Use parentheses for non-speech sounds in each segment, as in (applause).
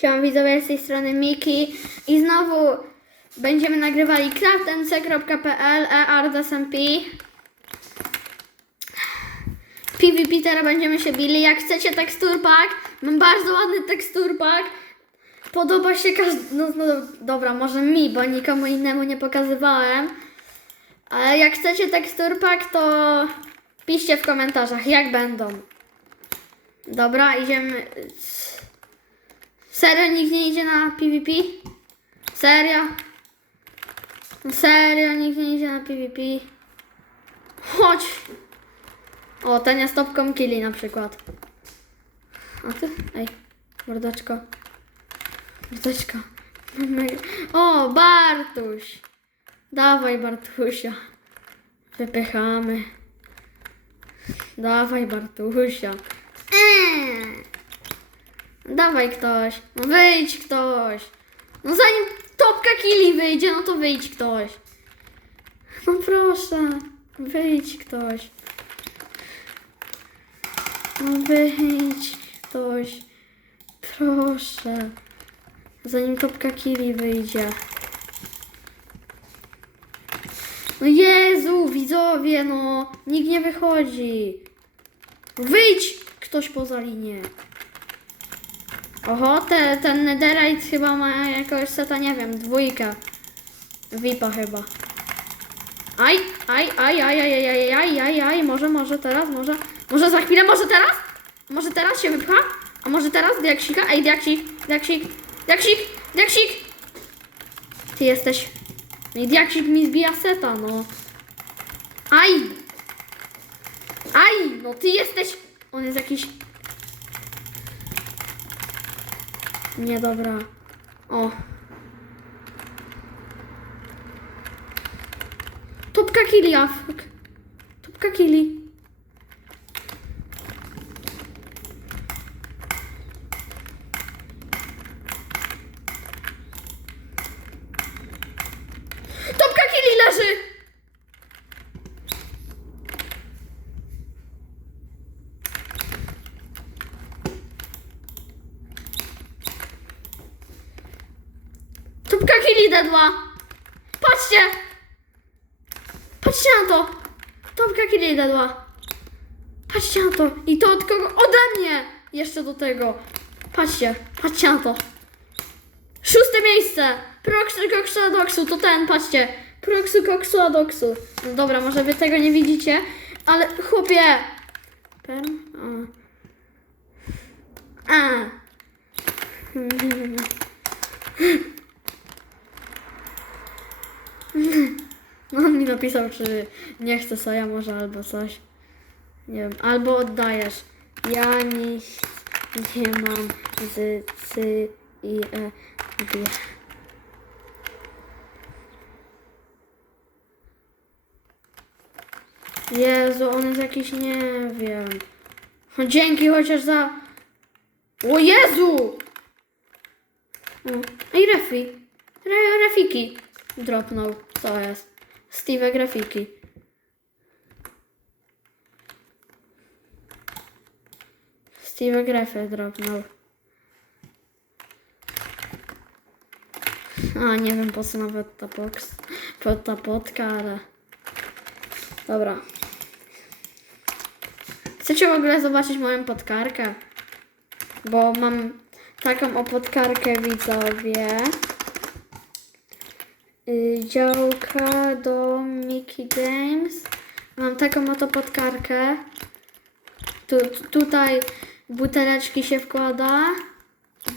Siema widzowie, z tej strony Miki i znowu będziemy nagrywali craftmc.pl earthsmp PvP teraz będziemy się bili, jak chcecie tekstur pack, mam bardzo ładny tekstur pack. Podoba się każdy, no, no dobra, może mi, bo nikomu innemu nie pokazywałem. Ale jak chcecie tekstur pack, to piszcie w komentarzach, jak będą. Dobra, idziemy Serio nikt nie idzie na PvP? Serio? No Serio nikt nie idzie na PvP? Chodź! O, Tania stopką killi na przykład. A ty? Ej, mordeczko. Mordeczko. O, Bartuś! Dawaj Bartusia. Wypychamy. Dawaj Bartusia. Eee. Dawaj ktoś. No wyjdź ktoś. No zanim topka kili wyjdzie, no to wyjdź ktoś. No proszę. Wyjdź ktoś. No wyjdź ktoś. Proszę. Zanim topka kili wyjdzie. No Jezu, widzowie, no. Nikt nie wychodzi. Wyjdź ktoś poza linię. Oho, te, ten netherite chyba ma jakiegoś seta, nie wiem, dwójkę. Vipa chyba. Aj, aj, aj, aj, aj, aj, aj, aj, aj, aj, może, może teraz, może, może za chwilę, może teraz? Może teraz się wypcha? A może teraz diaksika? Ej, diaksik, diaksik, diaksik, diaksik! Ty jesteś... No i diaksik mi zbija seta, no. Aj! Aj, no ty jesteś... On jest jakiś... Nie, dobra. O. Topka kili, Afryk. Topka kili. Topka kili leży! Dedła. Patrzcie! Patrzcie na to! Topka kili dedła. Patrzcie na to. I to od kogo? Ode mnie! Jeszcze do tego. Patrzcie, patrzcie na to. Szóste miejsce! Proxy Coxodoksu, to ten, patrzcie. Proxy Coxodoksu. No dobra, może wy tego nie widzicie, ale chłopie. Perm? A. A. No (laughs) on mi napisał, czy nie chce soja może albo coś. Nie wiem, albo oddajesz. Ja nic nie mam z cy i e g. Jezu, on jest jakiś, nie wiem. Dzięki chociaż za... O Jezu! O, Ej, Refi. Re, refiki. Dropnął. Co jest? Steve grafiki. Steve grafy dropnął. A, nie wiem po co nawet ta box, po ta podka, ale... Dobra. Chcecie w ogóle zobaczyć moją podkarkę? Bo mam taką o podkarkę widzowie. Y, działka do Mickey Games. Mam taką oto podkarkę. Tu, tutaj buteleczki się wkłada.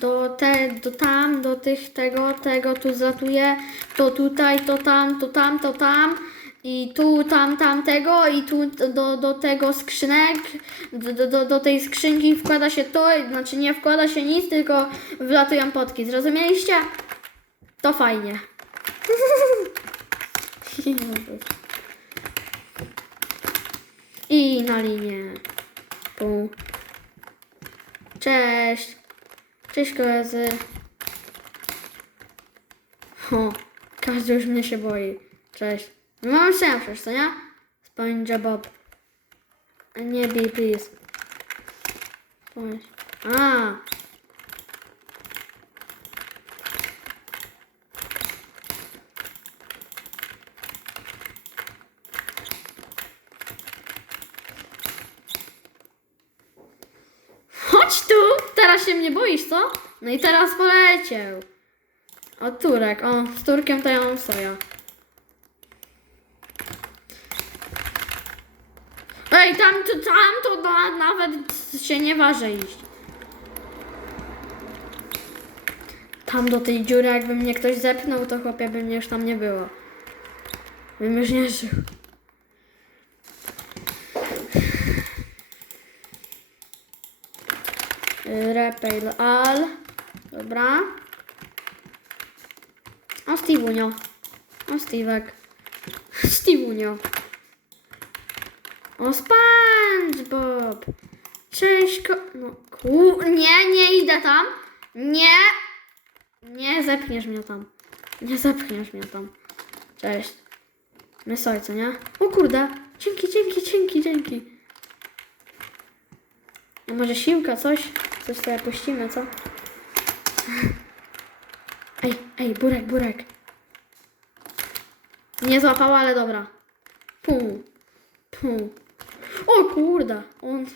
Do te, do tam, do tych, tego, tego tu zatuje. To tutaj, to tam, to tam, to tam. I tu, tam, tamtego i tu do, do tego skrzynek, do- do, do tej skrzynki wkłada się to, znaczy nie wkłada się nic, tylko wlatują potki. Zrozumieliście? To fajnie. (laughs) I na linię. Pół. Cześć. Cześć koledzy. O, każdy już mnie się boi. Cześć. No Mam się przecież, co nie? SpongeBob. Nie bij, please. Spójrz. A. Chodź tu! Teraz się mnie boisz, co? No i teraz poleciał. O, Turek. O, z Turkiem to ja mam soja. Ej, tam, tam to na, nawet się nie waży iść. Tam do tej dziury, jakby mnie ktoś zepnął, to chłopie by mnie już tam nie było. Bym już nie żył. Repail al. Dobra. O, Steve'unio. O, Steve'ek. (laughs) Steve'unio. O, SpongeBob. Cześć, ko... No, ku... Nie, nie idę tam. Nie. Nie zepchniesz mnie tam. Nie zepchniesz mnie tam. Cześć. My co nie? O kurde. Dzięki, dzięki, dzięki, dzięki. A może siłka, coś? Coś sobie puścimy, co? (laughs) Ej, ej, burek, burek. Nie złapała, ale dobra. Pum. Pum. O kurde, on...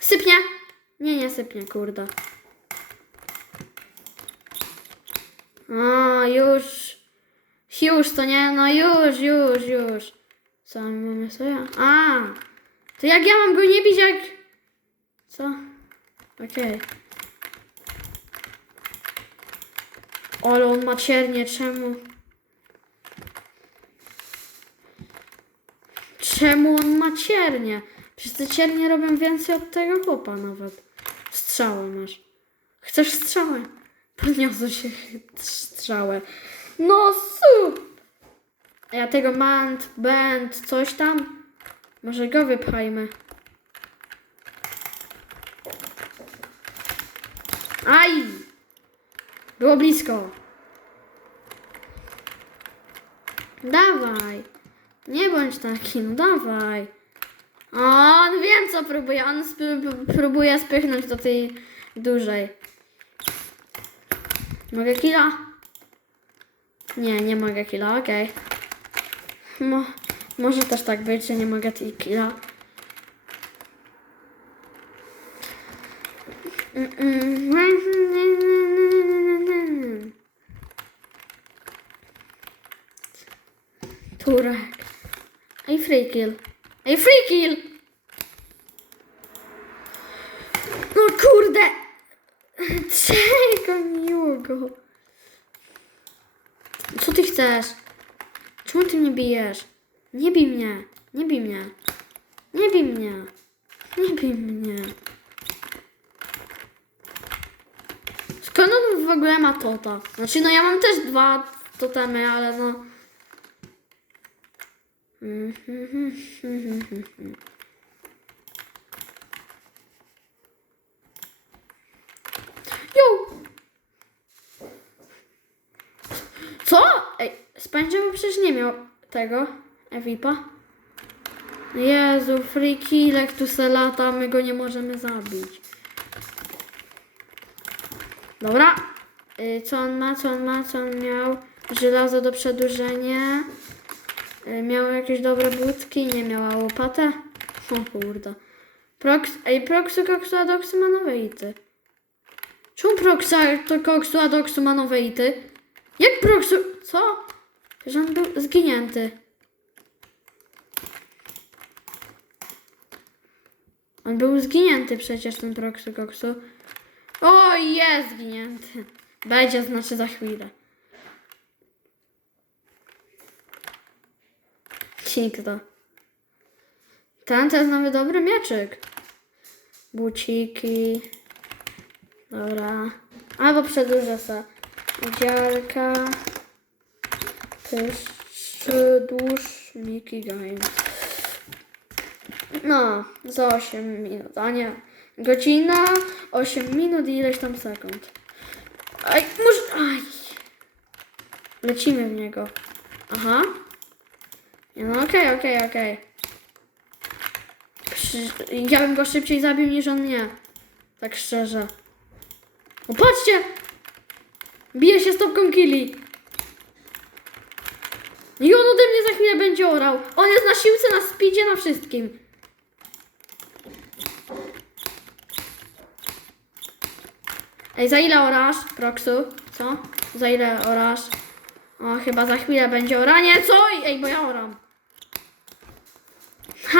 Sypnie? Nie, nie sypnie, kurde. A, już. Już to nie, no już, już, już. Co my mamy sobie? A, to jak ja mam go nie bić, jak... Co? Okej. Ale on ma ciernie, czemu? Czemu on ma ciernie? Przecież te ciernie robią więcej od tego chłopa nawet. Strzałę masz. Chcesz strzałę? Podniosę się strzałę. No sup! Ja tego mant, band, coś tam. Może go wypchajmy. Aj! Było blisko. Dawaj. Nie bądź taki, no dawaj. O, on wiem co próbuje. On sp- próbuje spychnąć do tej dużej. Mogę killa? Nie, nie mogę killa, okej. Mo- może też tak być, że nie mogę killa. Turek. Ej, free kill. Ej, free kill! No kurde! Czego miłego? Co ty chcesz? Czemu ty mnie bijesz? Nie bij mnie. Nie bij mnie. Nie bij mnie. Nie bij mnie. Skąd on w ogóle ma tota? Znaczy, no ja mam też dwa totemy, ale no... Jo! Co? Ej, SpongeBob przecież nie miał tego Ewipa. Jezu, free killek tu se lata, my go nie możemy zabić. Dobra. Y, co on ma, co on ma, co on miał? Żelazo do przedłużenia. Y, Miał jakieś dobre budki, nie miała łopatę. O kurde. Prox, ej, Proxu, Koksu, Adoksu ma nowe ity. Czemu Proxa, to Koksu, Adoksu ma nowe ity? Jak Proxu, co? Że on był zginięty. On był zginięty przecież, ten Proxu, Koksu. O, jest zginięty. Będzie, znaczy za chwilę. Cikto. Ten to jest nowy dobry mieczyk. Buciki. Dobra. Albo przedłużę se. Dziarka. Przedłuż Mickey Games. No, za 8 minut, a nie. Godzina, 8 minut i ileś tam sekund. Aj, może... Aj. Lecimy w niego. Aha. No okej, okej, okej. Ja bym go szybciej zabił niż on mnie. Tak szczerze. O, patrzcie! Bije się stopką killi. I on ode mnie za chwilę będzie orał. On jest na siłce, na speedzie, na wszystkim. Ej, za ile orasz, Proxu? Co? Za ile orasz? O, chyba za chwilę będzie oranie. Co? Ej, bo ja oram.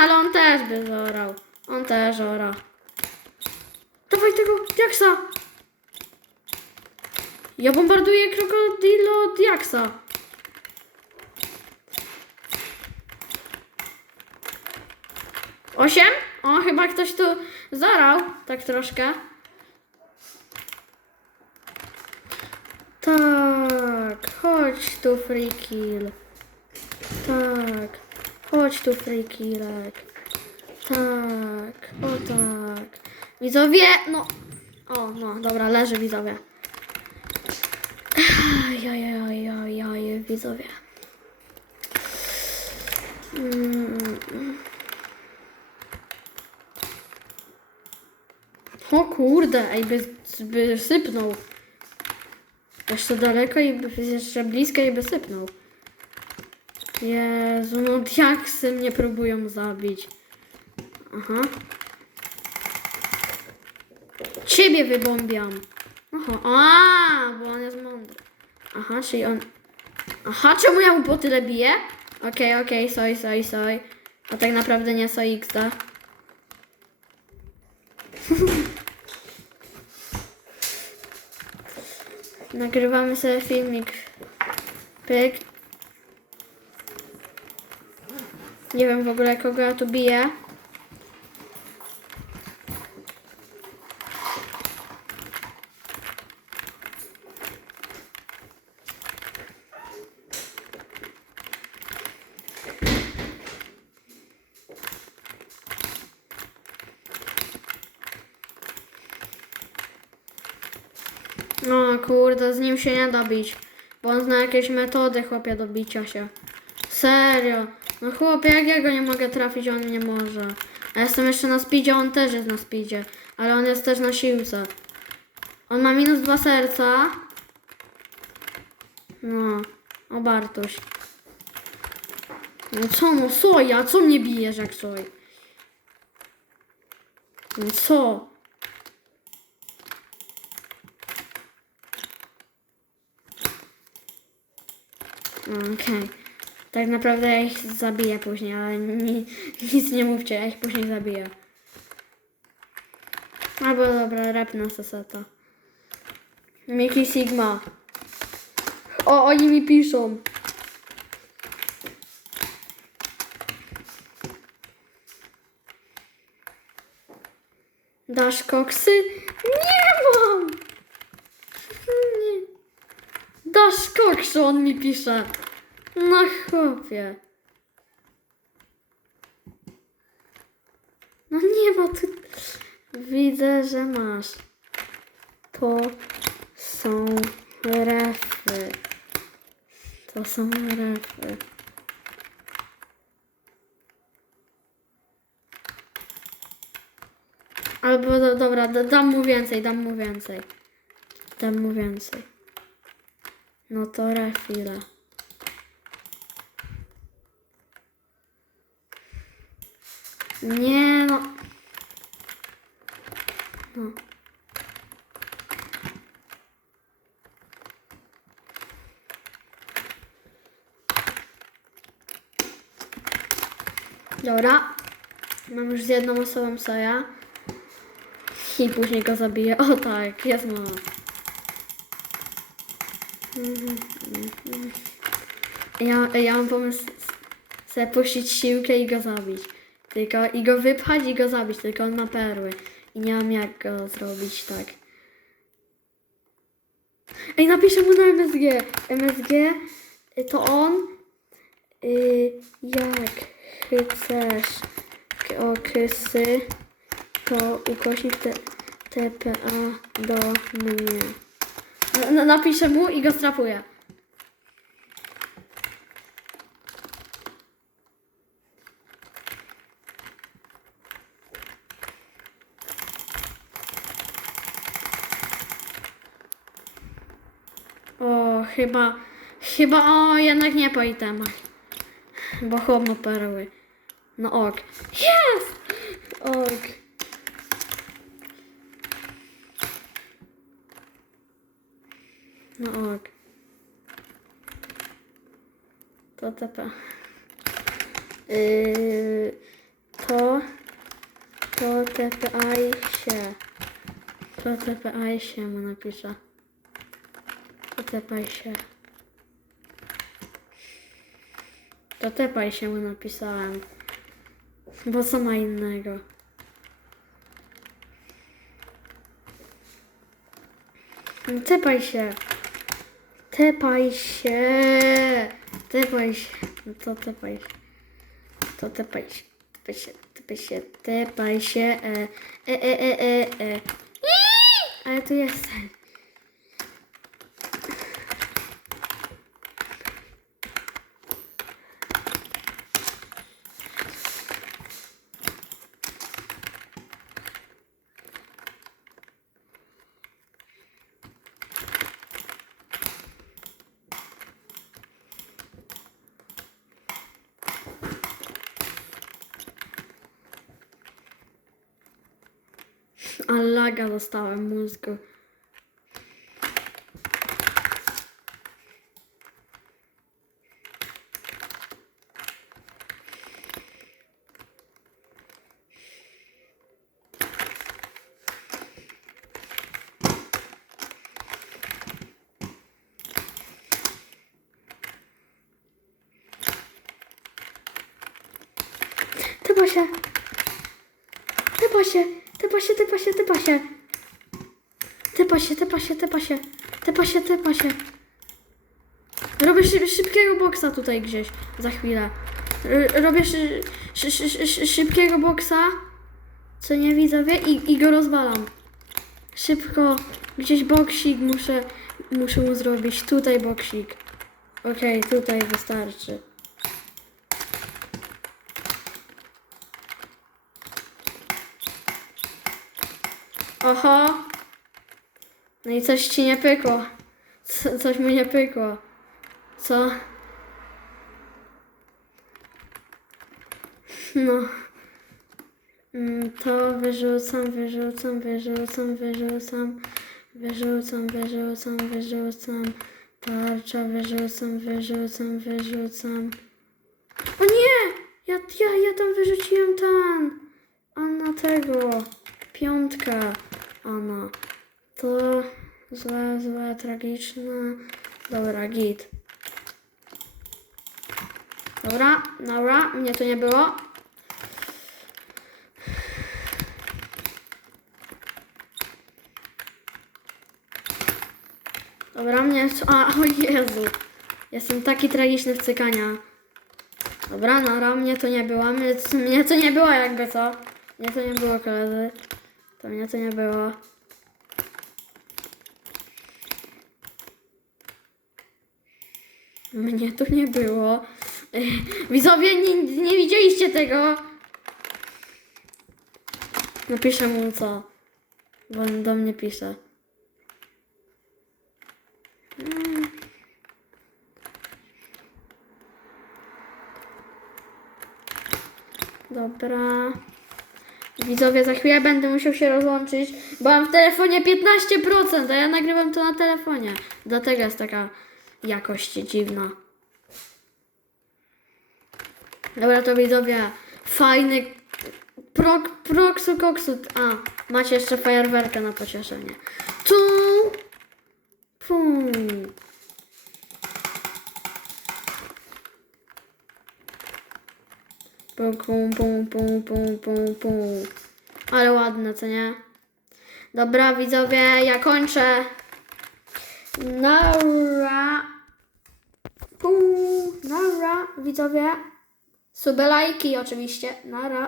Ale on też by zorał. On też ora. Dawaj tego diaksa. Ja bombarduję krokodilo diaksa. Osiem? O, chyba ktoś tu zarał. Tak troszkę. Tak, chodź tu free kill. Tak, chodź tu free killek. Tak, o tak. Widzowie, no. O, no, dobra, leży widzowie. Jajajajajaj, widzowie. Mm. O kurde, ej, by, by sypnął. Jeszcze daleko i jeszcze blisko i by sypnął. Jezu, no diaksy mnie próbują zabić. Aha. Ciebie wybombiam. Aha, a, bo on jest mądry. Aha, czyli on... Aha, czemu ja mu po tyle biję? Okej, okej, soj, soj, soj. A tak naprawdę nie soj XD. (laughs) Nagrywamy sobie filmik. Pyk. Nie wiem w ogóle kogo ja tu biję. No kurde, z się nie da bić. Bo on zna jakieś metody, chłopie, do bicia się. Serio. No chłopie, jak ja go nie mogę trafić, on nie może. A jestem jeszcze na speedzie, on też jest na speedzie. Ale on jest też na siłce. On ma minus dwa serca. No. O Bartuś. No co, no soja, co mnie bijesz jak soj? No co? Okej. Tak naprawdę ja ich zabiję później, ale ni, (laughs) nic nie mówcie, ja ich później zabiję. Albo dobra, rap na saseta. Miki Sigma. O, oni mi piszą. Dasz koksy? Nie mam! Nie. Koksy, on mi pisze. No chłopie. No nie ma tu... Widzę, że masz. To są refy. To są refy. Albo do, dobra, da, dam mu więcej, dam mu więcej. Dam mu więcej. No to refile. Nie no. no. Dobra. Mam już z jedną osobą soja. I później go zabiję. O tak, jest mama. Ja, ja mam pomysł sobie puścić siłkę i go zabić. Tylko i go wypchać i go zabić, tylko on ma perły. I nie mam jak go zrobić tak. Ej, napiszę mu na MSG. MSG y, to on. Y, jak chcesz k- o kysy, to ukośnik te, TPA do mnie. Na- Napiszę mu i go strapuję. O, chyba, chyba, o, jednak nie po itemach. Bo chłop ma perły. No ok. Jest! Ok. No ok. To TP. Yy, to to TPI się. To TPI się mu napiszę. To TPI się. To TPI się mu napisałem. Bo co ma innego? No Tepaj się. Tepaj się. Tepaj się. No to tepaj się. To tepaj się. Tepaj się. Tepaj się. Tepaj się. E, e, e, e, e. Ale tu jestem. A laga dostałem mózgu. Się. Typa się, typa się, typa się. Typa się, typa się, typa się. Typa się, typa się. Robię szyb, szybkiego boksa tutaj gdzieś. Za chwilę. Robię szy, szy, szy, szy, szy, szybkiego boksa. Co nie widzowie i, i go rozwalam. Szybko. Gdzieś boksik muszę, muszę mu zrobić. Tutaj boksik. Okej, tutaj wystarczy. Oho. No i coś ci nie pykło. Co, coś mu nie pykło. Co? No. Mm, To wyrzucam, wyrzucam, wyrzucam, wyrzucam, wyrzucam, wyrzucam, wyrzucam. Tarcza, wyrzucam, wyrzucam, wyrzucam. O nie! Ja, ja, ja tam wyrzuciłem ten. A na tego. Piątka. Ona. To złe, złe, tragiczne. Dobra, git. Dobra, dobra, mnie tu nie było. Dobra, mnie... A, o Jezu. Jestem taki tragiczny w cykania. Dobra, nara, mnie to nie było. Mnie, mnie to nie było jakby co. Mnie to nie było, koledzy. To mnie to nie było. Mnie tu nie było. (laughs) Widzowie, nie, nie widzieliście tego. Napiszę mu co. Bo on do mnie pisze. Mm. Dobra. Widzowie, za chwilę będę musiał się rozłączyć, bo mam w telefonie 15%, a ja nagrywam to na telefonie. Dlatego jest taka jakość dziwna. Dobra, to widzowie, fajny prok, proksu koksu. A, macie jeszcze fajerwerkę na pocieszenie. Tu! Pum. Pum, pum, pum, pum, pum, pum, pum. Ale ładne, co nie? Dobra, widzowie, ja kończę. Nara. Pum, nara, widzowie. Suby lajki oczywiście. Nara.